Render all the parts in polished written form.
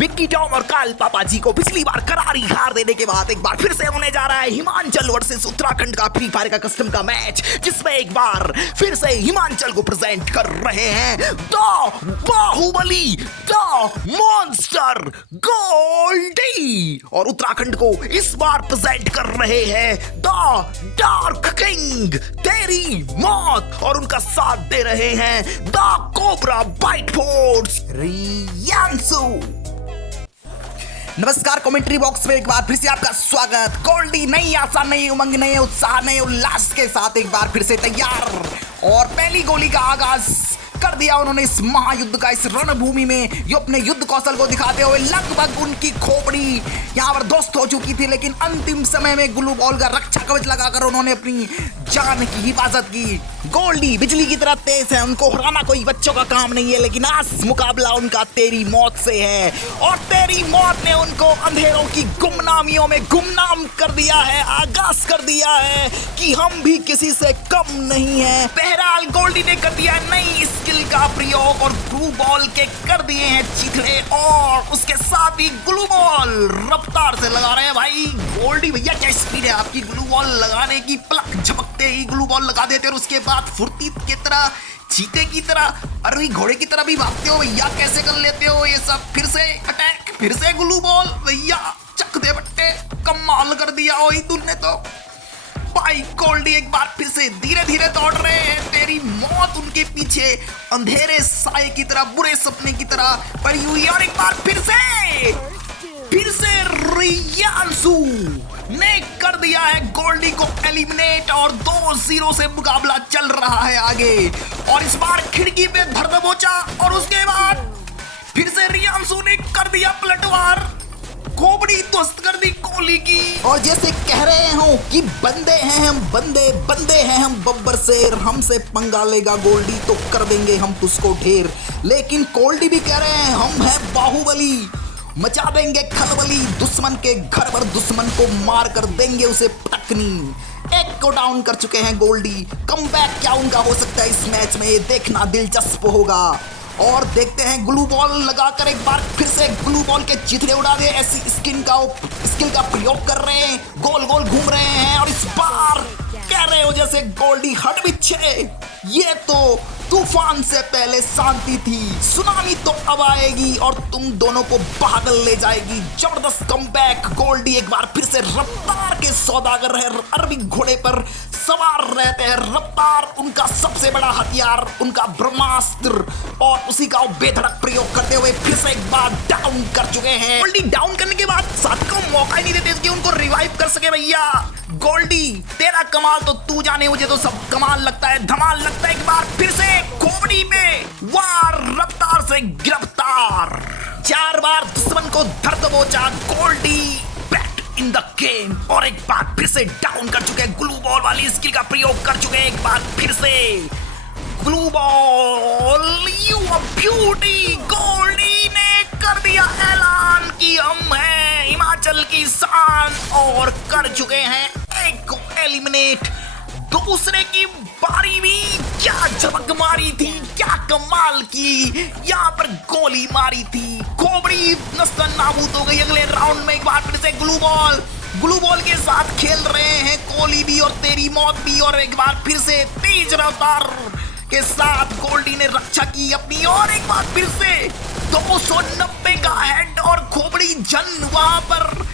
Vicky Tom और काल पापा जी को पिछली बार करारी हार देने के बाद एक बार फिर से होने जा रहा है हिमाचल वर्सेस उत्तराखंड का फ्री फायर का कस्टम का मैच, जिसमें एक बार फिर से हिमाचल को प्रेजेंट कर रहे हैं the Baahubali the monster Goldy, और उत्तराखंड को इस बार प्रेजेंट कर रहे हैं द डार्क किंग तेरी मौत, और उनका साथ दे रहे हैं the cobra bite force Riyanshu. नमस्कार, कमेंट्री बॉक्स में एक बार फिर से आपका स्वागत। गोल्डी नई आशा, नई उमंग, नए उत्साह, नए उल्लास के साथ एक बार फिर से तैयार, और पहली गोली का आगाज कर दिया उन्होंने इस महायुद्ध का। इस रणभूमि में ये अपने युद्ध कौशल को दिखाते हुए लगभग उनकी खोपड़ी यहाँ पर ध्वस्त हो चुकी थी, लेकिन अंतिम समय में ग्लू बॉल का रक्षा कवच लगाकर उन्होंने अपनी जान की हिफाजत की। गोल्डी बिजली की तरह तेज है, उनको हराना कोई बच्चों का काम नहीं है, लेकिन आज मुकाबला उनका तेरी मौत से है, और तेरी मौत ने उनको अंधेरों की गुमनामियों में गुमनाम कर दिया है, आगाज कर दिया है कि हम भी किसी से कम नहीं है। बहरहाल गोल्डी ने कर दिया नई स्किल का प्रयोग और ग्लू बॉल के कर दिए हैं चिथड़े, और उसके साथ ही ग्लू बॉल रफ्तार से लगा रहे हैं। भाई गोल्डी भैया क्या स्पीड है आपकी, ग्लू बॉल लगाने की पलक झपकते ही ग्लू बॉल लगा देते और उसके बाद फुर्ती की तरह, चीते की तरह, अरवी घोड़े की तरह भी भागते हो भैया, कैसे कर लेते हो ये सब। फिर से अटैक, फिर से ग्लू बॉल भैया, चक दे बट्टे, कमाल कर दिया वही तुमने तो। भाई गोल्डी एक बार फिर से धीरे धीरे दौड़ रहे हैं, तेरी मौत उनके पीछे अंधेरे साए की तरह, बुरे सपने की तरह पड़ी हुई है। और एक बार फिर से रियांशु ने कर दिया है गोल्डी को एलिमिनेट, और 2-0 से मुकाबला चल रहा है आगे। और इस बार खिड़की पे धर दबोचा, और उसके बाद फिर से रियांशु ने कर दिया पलटवार, खोपड़ी ध्वस्त कर दी कोहली की। और जैसे कह रहे हो कि बंदे हैं हम, बंदे हैं हम बब्बर शेर, हमसे पंगा लेगा गोल्डी तो कर देंगे हम तुझको ढेर। लेकिन गोल्डी भी कह रहे हैं हम हैं बाहुबली, मचा देंगे खलबली, दुश्मन के घर पर दुश्मन को मार कर देंगे उसे पटकनी। एक को डाउन कर चुके हैं गोल्डी, कमबैक क्या उनका हो सकता है इस मैच में, ये देखना दिलचस्प होगा। और देखते हैं ग्लू बॉल लगाकर एक बार फिर से ग्लू बॉल के चिथड़े उड़ा दे, ऐसी स्किल का प्रयोग कर रहे हैं, गोल गोल घूम रहे हैं। और इस बार कह रहे हो जैसे गोल्डी हट बिच्छे, ये तो तूफान से पहले शांति थी, सुनामी तो अब आएगी और तुम दोनों को पागल ले जाएगी। जबरदस्त कमबैक, गोल्डी एक बार फिर से रफ्तार के सौदागर है, अरबी घोड़े पर सवार रहते हैं। रफ्तार उनका सबसे बड़ा हथियार, उनका ब्रह्मास्त्र, और उसी का बेधड़क प्रयोग करते हुए फिर से एक बार डाउन कर चुके हैं। गोल्डी डाउन करने के बाद साथ को मौका ही नहीं देते कि उनको रिवाइव कर सके। भैया गोल्डी तेरा कमाल तो तू जाने, मुझे तो सब कमाल लगता है, धमाल लगता है। एक बार फिर से खोपड़ी में वार, रफ्तार से गिरफ्तार, 4 बार दुश्मन को धर दबोचा Goldy, back in the game. और एक बार फिर से डाउन कर चुके हैं, ग्लू बॉल वाली स्किल का प्रयोग कर चुके हैं। एक बार फिर से glue ball, you are beauty. Goldy ने कर दिया ऐलान कि हम हैं हिमाचल की शान, और कर चुके हैं एक को एलिमिनेट। दूसरे की बारी भी क्या झपक मारी थी, क्या कमाल की यहाँ पर गोली मारी थी, खोपड़ी नस्ल नाबूद हो गई। अगले राउंड में एक बार फिर से ग्लू बॉल के साथ खेल रहे हैं कोहली भी और तेरी मौत भी, और एक बार फिर से तेज रफ्तार के साथ गोल्डी ने रक्षा की अपनी, और एक बार फिर से 290 का हेड, और खोपड़ी जन वहां पर।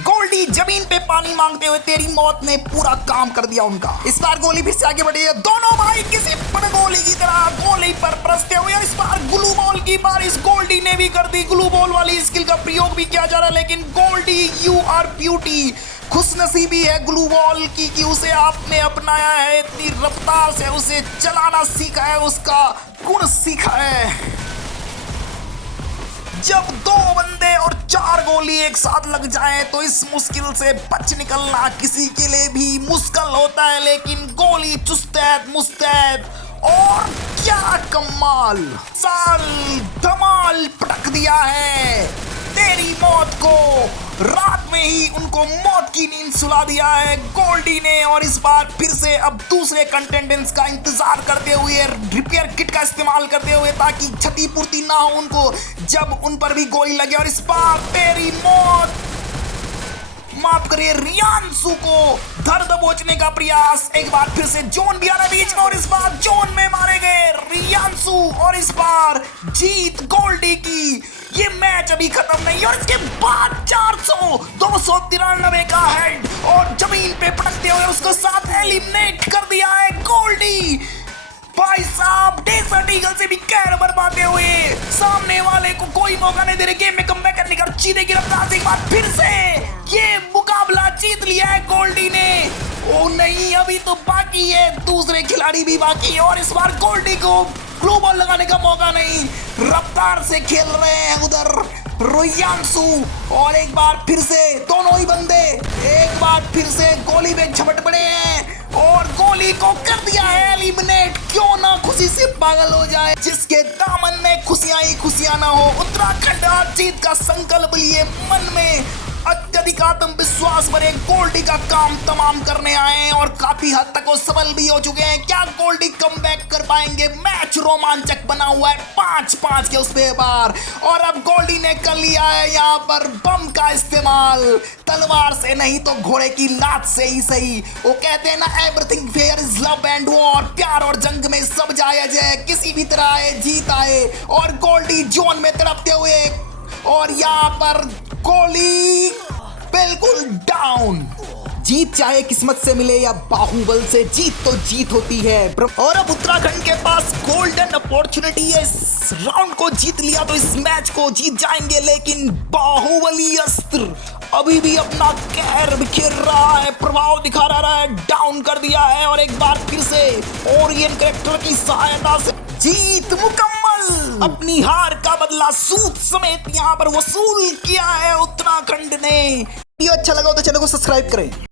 गोल्डी जमीन पे पानी मांगते हुए तेरी मौत ने पूरा काम कर दिया उनका। इस बार गोली फिर से आगे बढ़ी है, दोनों भाई किसी गोली की तरह गोली पर बरसते हुए। इस बार ग्लू बॉल की बारिश गोल्डी ने भी कर दी, ग्लू बॉल वाली स्किल का प्रयोग भी किया जा रहा है, लेकिन गोल्डी यू आर ब्यूटी। खुशनसीबी है ग्लू बॉल की कि उसे आपने अपनाया है, इतनी रफ्तार से उसे चलाना सीखा है, उसका गुण सीखा है। जब 2 बंदे और 4 गोली एक साथ लग जाए तो इस मुश्किल से बच निकलना किसी के लिए भी मुश्किल होता है, लेकिन गोली चुस्तैद मुस्तैद, और क्या कमाल, साल धमाल पटक दिया है। तेरी मौत को रात में ही उनको मौत की नींद सुला दिया है गोल्डी ने। और इस बार फिर से अब दूसरे कंटेंडेंट्स का इंतजार करते हुए, रिपेयर किट का इस्तेमाल करते हुए, ताकि क्षतिपूर्ति ना हो उनको जब उन पर भी गोली लगे। और इस बार तेरी मौत, माफ करिए, रियांशु को धर दबोचने का प्रयास। एक बार फिर से जोन भी आ रहा है बीच में और इस बार जोन में मारे गए रियांशु। और इस बार जीत गोल्डी की। ये मैच अभी खत्म नहीं और इसके बाद 293 का हेड और जमीन पे पटकते हुए उसको साथ एलिमिनेट कर दिया है गोल्डी। भाई साहब डेजर्ट ईगल से भी कहर बरपाते हुए सामने वाले को कोई मौका नहीं दे रहे गेम में कमबैक करने का। चीते की रफ्तार से एक बार फिर से ये मुकाबला जीत लिया है गोल्डी ने। ओ नहीं, अभी तो बाकी है, दूसरे खिलाड़ी भी बाकी है और इस बार गोल्डी को ग्लो बॉल लगाने का मौका नहीं। रफ्तार से खेल रहे हैं उधर रियांशु और एक बार फिर से दोनों ही बंदे एक बार फिर से गोली में झपट पड़े हैं और गोली को कर दिया है एलिमिनेट। क्यों ना खुशी से पागल हो जाए, जिसके दामन में खुशियां ही खुशियां ना हो। उत्तराखंड आज जीत का संकल्प लिए मन में अत्यधिक आत्मविश्वास भरे गोल्डी का काम तमाम करने आए हैं और काफी हद तक वो सफल भी हो चुके हैं। क्या गोल्डी कमबैक कर पाएंगे? मैच रोमांचक बना हुआ है 5-5 के उस पे बार। और अब गोल्डी ने कर लिया है यहाँ पर बम का इस्तेमाल, तलवार से नहीं तो घोड़े की लात से ही सही। वो कहते हैं ना, everything fair is love and war, प्यार और जंग में सब जायज है, किसी भी तरह आए जीत आए। और गोल्डी जोन में तड़पते हुए और यहाँ पर गोली बिल्कुल डाउन। जीत चाहे किस्मत से मिले या बाहुबल से, जीत तो जीत होती है। और अब उत्तराखंड के पास गोल्डन अपॉर्चुनिटी है। इस राउंड को जीत लिया तो इस मैच को जीत जाएंगे, लेकिन बाहुबली अस्त्र अभी भी अपना कहर बिखेर रहा है, प्रभाव दिखा रहा है, डाउन कर दिया है। और एक बार फिर से ओरियन कैरेक्टर की सहायता से जीत मुकम्मल। अपनी हार का बदला सूद समेत यहाँ पर वसूल किया है उत्तराखंड ने। वीडियो अच्छा लगा तो चैनल को सब्सक्राइब करें।